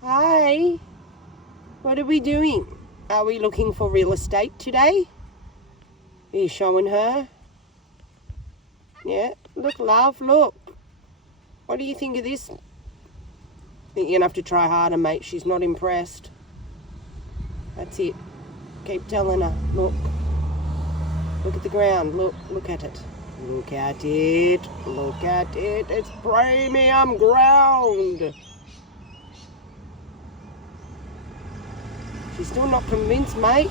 Hi, what are we doing? Are we looking for real estate today? Are you showing her? Yeah, look, love, look. What do you think of this? Think you're gonna have to try harder, mate. She's not impressed. That's it. Keep telling her, look. Look at the ground, look at it. Look at it, look at it. It's premium ground. She's still not convinced, mate.